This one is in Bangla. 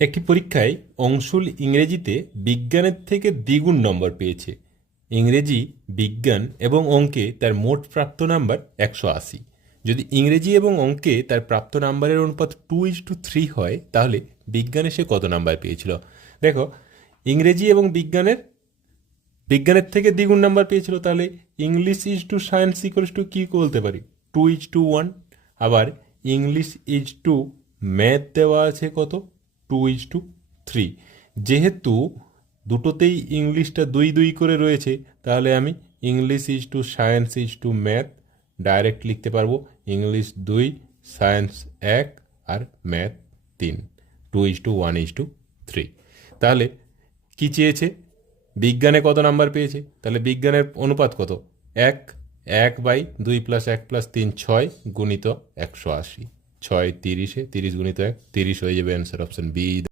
একটি পরীক্ষায় অংশুল ইংরেজিতে বিজ্ঞানের থেকে দ্বিগুণ নম্বর পেয়েছে। ইংরেজি, বিজ্ঞান এবং অঙ্কে তার মোট প্রাপ্ত নাম্বার 180। যদি ইংরেজি এবং অঙ্কে তার প্রাপ্ত নাম্বারের অনুপাত 2:3 হয়, তাহলে বিজ্ঞানে সে কত নাম্বার পেয়েছিল? দেখো, ইংরেজি এবং বিজ্ঞানের থেকে দ্বিগুণ নাম্বার পেয়েছিল, তাহলে English is to science equals to কী বলতে পারি? 2:1। আবার ইংলিশ ইজ টু ম্যাথ দেওয়া আছে কত? 2:3। যেহেতু দুটোতেই ইংলিশটা 2 করে রয়েছে, তাহলে আমি English is to science is to math direct লিখতে পারবো। ইংলিশ 2, সায়েন্স 1 আর ম্যাথ 3। 2:1:3। তাহলে কি চেয়েছে? বিজ্ঞানে কত নাম্বার পেয়েছে? তাহলে বিজ্ঞানের অনুপাত কত? 1। 1/2 + 1 + 3 6 গুণিত 180। 6 30, 30 গুণিত 1 30 হয়ে যাবে। Answer option B.